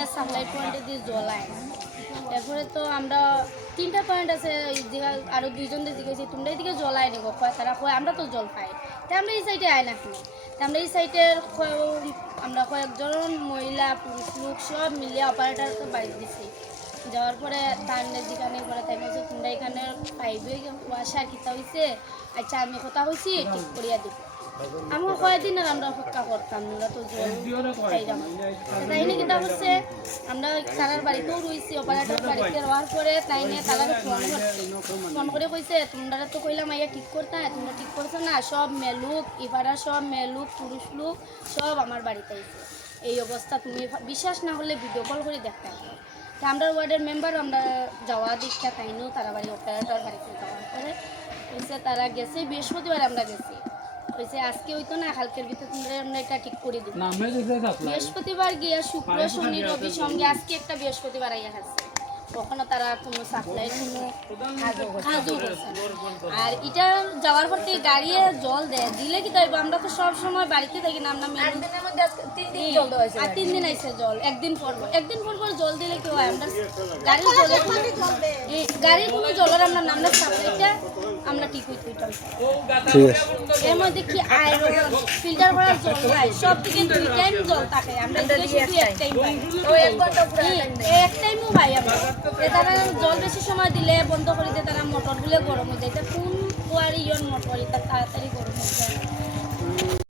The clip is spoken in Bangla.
এখানে সাপ্লাই পয়েন্টে দিয়ে জল আয় না। এরপরে তো আমরা 3টা পয়েন্ট আছে, আরও 2জনদের জিজ্ঞেসি তোমরা এদিকে জল আয় নিগো, কয় তারা কয় আমরা তো জল পাই, তাই আমরা এই সাইডে আয় না কিনে। তাই আমরা এই সাইডের আমরা কয়েকজন মহিলা পুরুষ লোক সব মিলিয়ে অপারেটারকে বাড়ি দিছি। যাওয়ার পরে তার যেখানে পরে তাই বলছে তোমরা এখানে পাইবে ওয়াশা কিতা হয়েছে, আচ্ছা আমি কথা হয়েছি ঠিক করিয়া দিব। আমার কয়েকদিন আর আমরা অপেক্ষা করতাম, ওরা তো জল খাইলাম। তাইনে কিতা করছে, আমরা তারার বাড়িতেও রয়েছি, অপারেটার বাড়িতে রওয়ার পরে তাইনে তারাকে ফোন করে কইছে তোমরা তো কইলাম আইয়া ঠিক করতে, তোমরা ঠিক করছো না, সব মেলুক ইপাড়া সব মেলুক পুরুষ লোক সব আমার বাড়িতে আইছে। এই অবস্থা তুমি বিশ্বাস না হলে ভিডিও কল করে দেখতে হবে। তা আমরা ওয়ার্ডের মেম্বার আমরা যাওয়া দীক্ষা তাইনও তারা বাড়ি অপারেটর বাড়িতে যাওয়ার পরে কইছে তারা গেছে বৃহস্পতিবার আমরা গেছি, কইছে আজকে হইতো না কালকের ভিতরে তোমরা আমরা এটা ঠিক করে দিব। বৃহস্পতিবার গিয়া শুক্র শনি রবি সঙ্গে আজকে একটা বৃহস্পতিবার আইয়া আসছে, কখনো তারা কোনো সাপ্লাই কোনো কাজও করছে না। আর এটা যাওয়ার পর থেকে গাড়ি জল দেয় দিলে কি তাইব, আমরা তো সব সময় বাড়িতে থাকি না, আমরা আর 3 দিন আইছে জল, একদিন পর পর জল দিলে কি হয়, আমরা গাড়ির গাড়ির কোনো জলের আমরা নামলে সাপ্লাইটা আমরা ঠিক হইতে এর মধ্যে কি আয়রন ফিল্টার করার জল নাই, সব থেকে 2 টাইম জল থাকে, আমরা শুধু এক টাইম পাই, এক টাইমও পাই আমরা। তারা জল বেশি সময় দিলে বন্ধ করে দিয়ে তারা মোটর গুলো গরম হয়ে যায়, কোন কুয়ারি মোটর এটা তাড়াতাড়ি গরম হয়ে যায়।